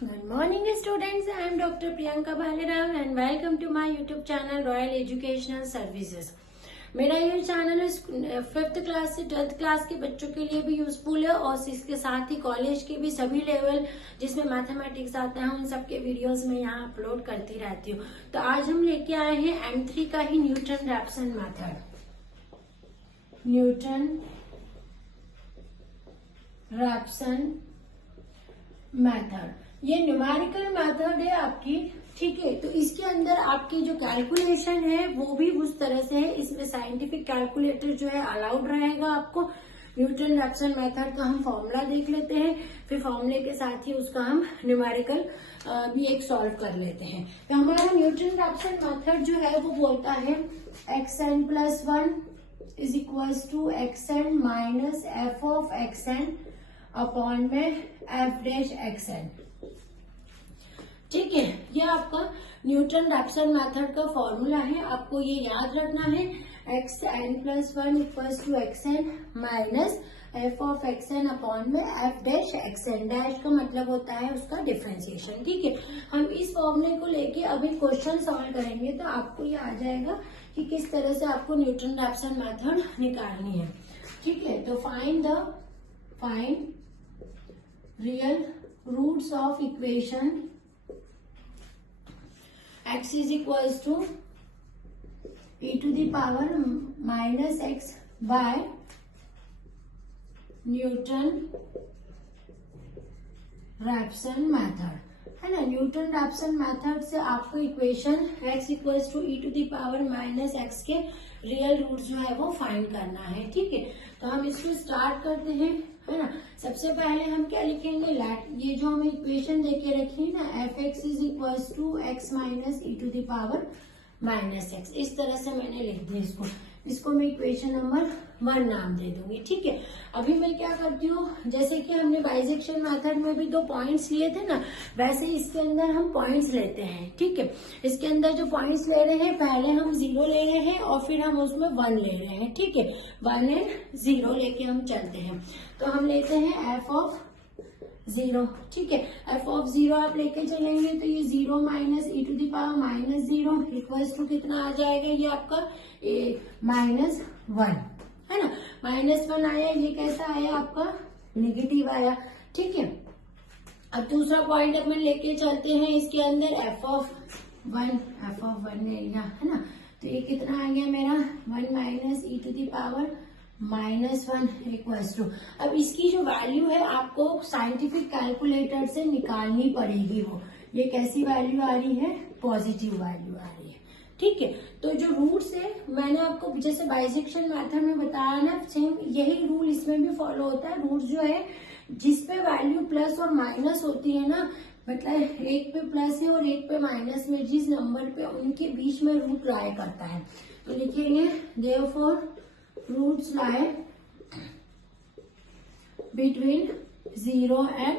Good morning students, I am Dr. Priyanka Bhalirao and welcome to my YouTube channel Royal Educational Services। मेरा ये channel 5th class से 12th class के बच्चों के लिए भी यूजफुल है और इसके साथ ही कॉलेज के भी सभी लेवल जिसमें मैथमेटिक्स आता है उन सबके वीडियोस में यहाँ अपलोड करती रहती हूँ। तो आज हम लेके आए हैं M3 का ही Newton Raphson method. Newton Raphson method ये न्यूमेरिकल मेथड है आपकी, ठीक है। तो इसके अंदर आपकी जो कैलकुलेशन है वो भी उस तरह से है। इसमें साइंटिफिक कैलकुलेटर जो है अलाउड रहेगा आपको। न्यूटन रैप्सन मेथड का हम फॉर्मूला देख लेते हैं, फिर फॉर्मूले के साथ ही उसका हम न्यूमेरिकल भी एक सॉल्व कर लेते हैं। तो हमारा न्यूटन रैप्सन मेथड जो है वो बोलता है xn + 1 is equals to xn minus f of xn upon में f डैश xn, ठीक है। ये आपका न्यूटन रैप्सन मेथड का फॉर्मूला है, आपको ये याद रखना है। xn + 1 equals to xn minus f of xn upon में f डैश xn। डैश का मतलब होता है उसका डिफरेंशिएशन, ठीक है। हम इस फॉर्मूले को लेके अभी क्वेश्चन सॉल्व करेंगे तो आपको ये आ जाएगा कि किस तरह से आपको न्यूटन रैप्सन मेथड निकालनी है, ठीक है। तो find real roots of equation x is equals to e to the power minus x by Newton Raphson method, है ना। न्यूटन रैप्सन मेथड से आपको equation x equals to e to the power minus x के real root जो है वो find करना है, ठीक है। तो हम इसको स्टार्ट करते हैं, है ना। सबसे पहले हम क्या लिखेंगे, ये जो हमें इक्वेशन देके रखी है ना, f(x) is equals to x minus e to the power minus x। इस तरह से मैंने लिख दिया इसको मैं इक्वेशन नंबर 1 नाम दे दूंगी, ठीक है। अभी मैं क्या करती हूँ, जैसे कि हमने बाइसेक्शन मेथड में भी 2 पॉइंट्स लिए थे ना, वैसे इसके अंदर हम पॉइंट्स लेते हैं, ठीक है। इसके अंदर जो पॉइंट्स ले रहे हैं, पहले हम 0 ले रहे हैं और फिर हम उसमें 1 ले रहे हैं, ठीक है। 1 और 0 लेके हम चलते हैं। तो हम लेते हैं f ऑफ 0, ठीक है। f ऑफ 0 आप लेके चलेंगे तो ये 0 minus e to the power minus 0 equals to कितना आ जाएगा, ये आपका -1, है ना। -1 आया, ये कैसा आया आपका, नेगेटिव आया, ठीक है। अब दूसरा पॉइंट अपन लेके चलते हैं, इसके अंदर f ऑफ 1 ले लिया, है ना। तो ये कितना आ गया मेरा 1 minus e to the power -1 equals to. अब इसकी जो वैल्यू है आपको साइंटिफिक कैलकुलेटर से निकालनी पड़ेगी। वो ये कैसी वैल्यू आ रही है, पॉजिटिव वैल्यू आ रही है, ठीक है। तो जो रूट्स है मैंने आपको जैसे बाइसेक्शन मेथड में बताया ना, सेम यही रूल इसमें भी फॉलो होता है। रूट जो है जिसपे वैल्यू प्लस और माइनस होती है ना, मतलब एक पे प्लस है और एक पे माइनस में जिस नंबर पे उनके बीच में रूट लाई करता है, तो लिखेंगे therefore roots lie between 0 and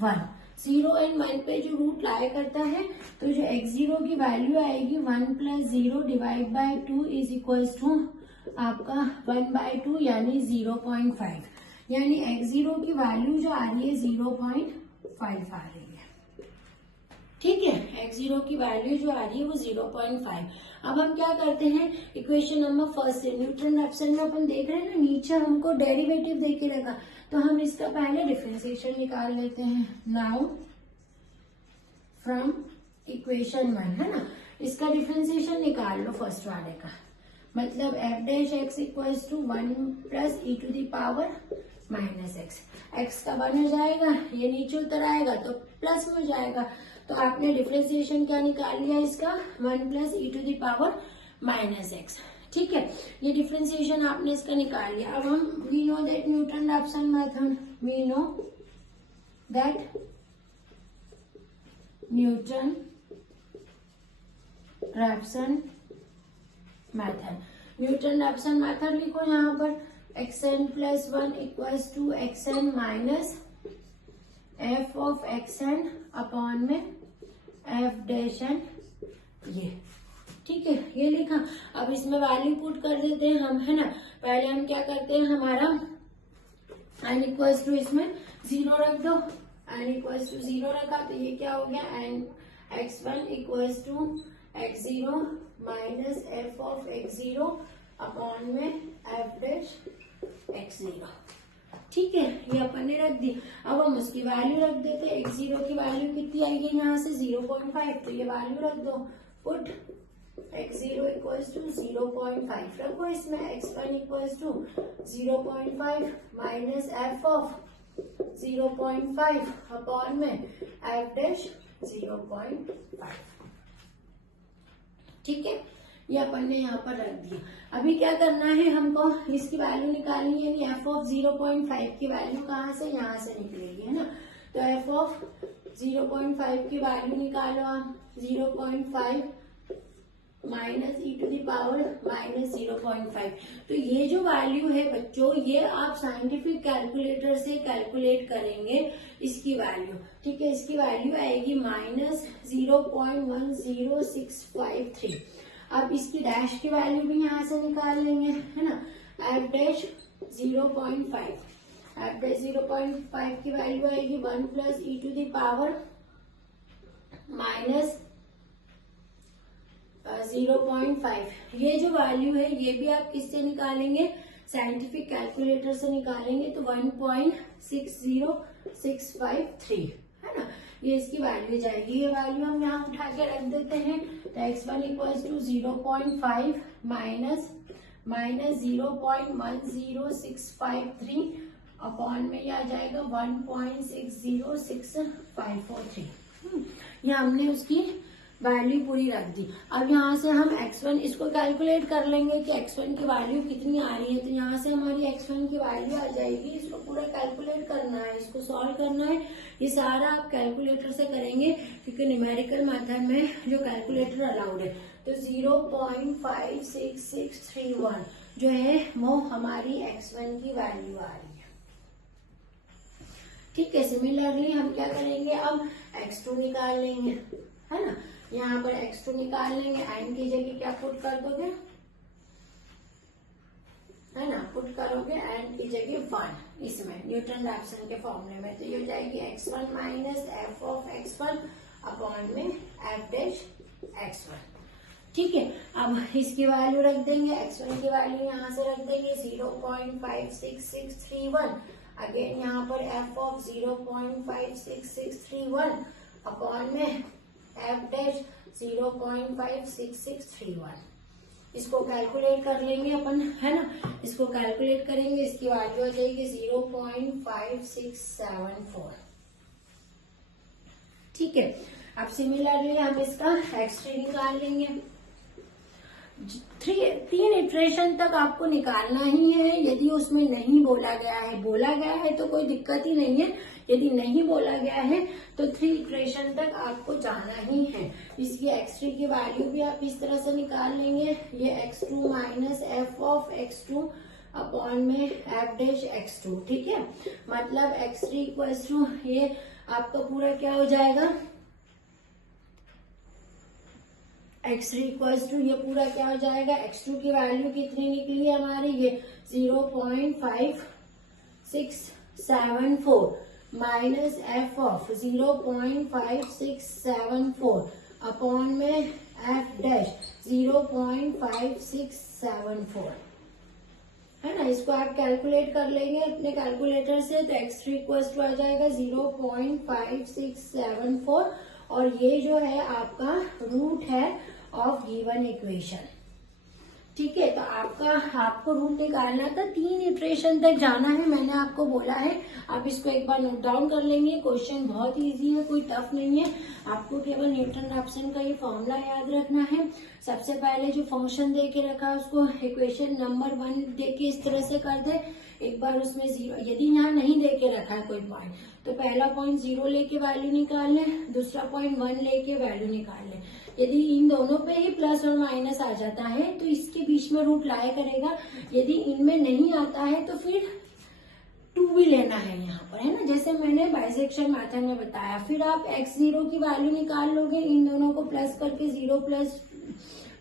1। 0 and 1 पे जो रूट लाई करता है तो जो x0 की वैल्यू आएगी 1 + 0 divide by 2 is equals to आपका 1/2 यानी 0.5, यानी x0 की वैल्यू जो आ रही है 0.5 आ रही है, ठीक है। x0 की वैल्यू जो आ रही है वो 0.5। अब हम क्या करते हैं, इक्वेशन नंबर 1 से न्यूटन रैप्सन में अपन देख रहे हैं ना, नीचे हमको डेरिवेटिव देके रखा, तो हम इसका पहले डिफरेंशिएशन निकाल लेते हैं। नाउ फ्रॉम इक्वेशन 1, है ना, इसका डिफरेंशिएशन निकाल लो फर्स्ट वाले का, मतलब f dash x equals to 1 + e to the power minus x का 1 हो जाएगा, ये नीचे उतर आएगा तो प्लस में हो जाएगा। तो आपने डिफरेंशिएशन क्या निकाल लिया इसका, 1 + e to the power minus x, ठीक है। ये डिफरेंशिएशन आपने इसका निकाल लिया। अब हम we know that Newton Raphson method, we know that Newton Raphson method. Newton Raphson method लिखो यहाँ पर, xn + 1 equals to xn minus f of xn upon में f डैश n, ये ठीक है, ये लिखा। अब इसमें वैल्यू पुट कर देते हैं हम, है ना। पहले हम क्या करते हैं, हमारा n इक्वल्स टू इसमें 0 रख दो, n इक्वल्स टू 0 रखा, तो ये क्या हो गया, n x1 equals to x0 minus f of x0 upon में f डैश x0। ठीक है, ये अपन ने रख दी। अब हम उसकी वैल्यू रख देते। x0 की वैल्यू कितनी आएगी यहाँ से 0.5, तो ये वैल्यू रख दो। पुट x0 इक्वल्स टू 0.5 रखो इसमें, x1 equals to 0.5 minus f of 0.5 upon में f डैश 0.5। ठीक है, ये अपन ने यहाँ पर रख दिया। अभी क्या करना है हमको, इसकी वैल्यू निकालनी है। f ऑफ 0.5 की वैल्यू कहाँ से, यहाँ से निकलेगी, है ना। तो f ऑफ 0.5 की वैल्यू निकालो आप, 0.5 minus e to the power minus 0.5। तो ये जो वैल्यू है बच्चों, ये आप साइंटिफिक कैलकुलेटर से कैलकुलेट करेंगे इसकी वैल्यू। ठीक है, इसकी वैल्यू आएगी माइनस 0.10653। अब इसकी डैश की वैल्यू भी यहाँ से निकाल लेंगे, है ना। एफ डैश 0.5, एफ डैश 0.5 की वैल्यू आएगी 1 plus e to the power minus 0.5। ये जो वैल्यू है ये भी आप किससे निकालेंगे, साइंटिफिक कैलकुलेटर से निकालेंगे, तो 1.60653, है ना। ये इसकी वैल्यू जाएगी। ये वैल्यू हम यहाँ उठा के रख देते हैं। तो x1 equals to 0.5 minus 0.10653 upon में ये आ जाएगा 1.60653। ये हमने उसकी वैल्यू पूरी रख दी। अब यहाँ से हम x1 इसको कैलकुलेट कर लेंगे कि x1 की वैल्यू कितनी आ रही है। तो यहाँ से हमारी x1 की वैल्यू आ जाएगी। इसको पूरा कैलकुलेट करना है, इसको सॉल्व करना है। ये सारा आप कैलकुलेटर से करेंगे क्योंकि न्यूमेरिकल मेथड में जो कैलकुलेटर अलाउड है। तो 0.56631 जो है वो हमारी x1 की वैल्यू आ रही है। ठीक है, सिमिलरली हम क्या करेंगे, अब x2 निकाल लेंगे, है ना। यहाँ पर x2 निकाल लेंगे, n की जगह क्या पुट कर दोगे, है ना, पुट करोगे n की जगह 1 इसमें न्यूटन रैप्सन के फॉर्मूले में। तो ये हो जाएगी x1 minus f of x1 upon में f डैश x1। ठीक है, अब इसकी वैल्यू रख देंगे, x1 की वैल्यू यहाँ से रख देंगे 0.56631। अगेन यहाँ पर f ऑफ 0.56631 अपॉन में f डैश 0.56631। इसको कैलकुलेट कर लेंगे अपन, है ना। इसको कैलकुलेट करेंगे, इसकी वैल्यू आ जाएगी 0.5674। ठीक है, अब सिमिलरली हम इसका x3 निकाल लेंगे। 3 इटरेशन तक आपको निकालना ही है। यदि उसमें नहीं बोला गया है तो कोई दिक्कत ही नहीं है। यदि नहीं बोला गया है तो 3 इटरेशन तक आपको जाना ही है। इसकी x3 की वैल्यू भी आप इस तरह से निकाल लेंगे। ये x2 minus f of x2 upon में f डैश x2। ठीक है, मतलब x3 इक्वल्स टू ये आपका पूरा क्या हो जाएगा, x3 इक्वल्स टू ये पूरा क्या हो जाएगा, x2 की वैल्यू कितनी निकली है हमारी, ये 0.5674 माइनस f ऑफ 0.5674 अपॉन में f डैश 0.5674, है ना। इसको आप कैलकुलेट कर लेंगे अपने कैलकुलेटर से। तो x3 इक्वल्स टू आ जाएगा 0.5674 और ये जो है आपका रूट है ऑफ गिवन इक्वेशन। ठीक है, तो आपको रूट निकालना था। 3 इटरेशन तक जाना है, मैंने आपको बोला है। आप इसको एक बार नोट डाउन कर लेंगे। क्वेश्चन बहुत इजी है, कोई टफ नहीं है। आपको केवल न्यूटन रैप्सन का ये फॉर्मूला याद रखना है। सबसे पहले जो फंक्शन दे के रखा है उसको इक्वेशन नंबर 1 दे के इस तरह से कर दे। एक बार उसमें 0, यदि यहाँ नहीं दे के रखा है कोई पॉइंट तो पहला पॉइंट 0 लेके वैल्यू निकाल ले, दूसरा पॉइंट 1 लेके वैल्यू निकाल ले। यदि इन दोनों पे ही प्लस और माइनस आ जाता है तो इसके बीच में रूट लाया करेगा। यदि इनमें नहीं आता है तो फिर 2 भी लेना है यहाँ पर, है ना, जैसे मैंने बाइसेक्शन मेथड में बताया। फिर आप x0 की वैल्यू निकाल लोगे, इन दोनों को प्लस करके 0 प्लस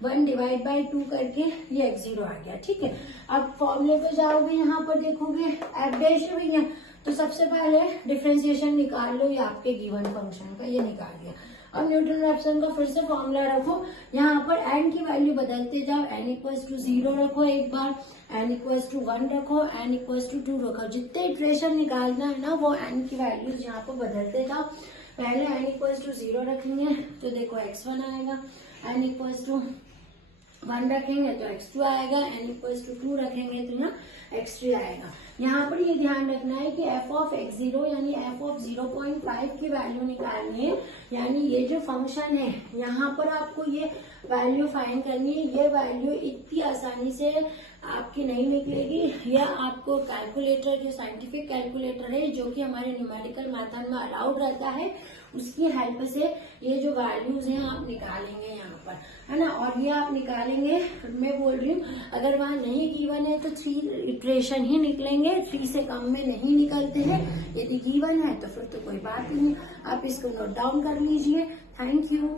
1 डिवाइड बाई 2 करके ये x0 आ गया। ठीक है, अब फॉर्मूले पे जाओगे, यहाँ पर देखोगे f डैश है भैया, तो सबसे पहले डिफरेंशिएशन निकाल लो, ये आपके गिवन फंक्शन का ये निकाल लिया। अब न्यूटन रैप्सन का फिर से फॉर्मूला रखो, यहाँ पर एन की वैल्यू बदलते जाओ, एन इक्वल्स टू 0 रखो एक बार, एन इक्वल्स टू 1 रखो, एन इक्वल्स टू 2 रखो। जितने इटरेशन निकालना है ना वो एन की वैल्यूज यहाँ पर बदलते जाओ। पहले एन इक्वल्स टू 0 रखेंगे तो देखो x1 आएगा, एन इक्वल्स टू 1 रखेंगे तो x2 आएगा, n इक्वल्स टू 2 रखेंगे तो यहाँ x3 आएगा। यहाँ पर ये ध्यान रखना है कि f ऑफ x0 यानी f ऑफ 0.5 की वैल्यू निकालनी है, यानी ये जो फंक्शन है यहाँ पर आपको ये वैल्यू फाइंड करनी है। ये वैल्यू इतनी आसानी से आपकी नहीं निकलेगी, या आपको कैलकुलेटर, जो साइंटिफिक कैलकुलेटर है जो कि हमारे न्यूमेरिकल मेथड में अलाउड रहता है, उसकी हेल्प से ये जो वैल्यूज हैं आप निकालेंगे यहाँ पर, है ना। और ये आप निकालेंगे, मैं बोल रही हूँ अगर वहां नहीं गिवन है तो 3 इटरेशन ही निकलेंगे, 3 से कम में नहीं निकलते हैं। यदि गिवन है तो फिर तो कोई बात ही नहीं, आप इसको नोट डाउन कर लीजिए। Thank you.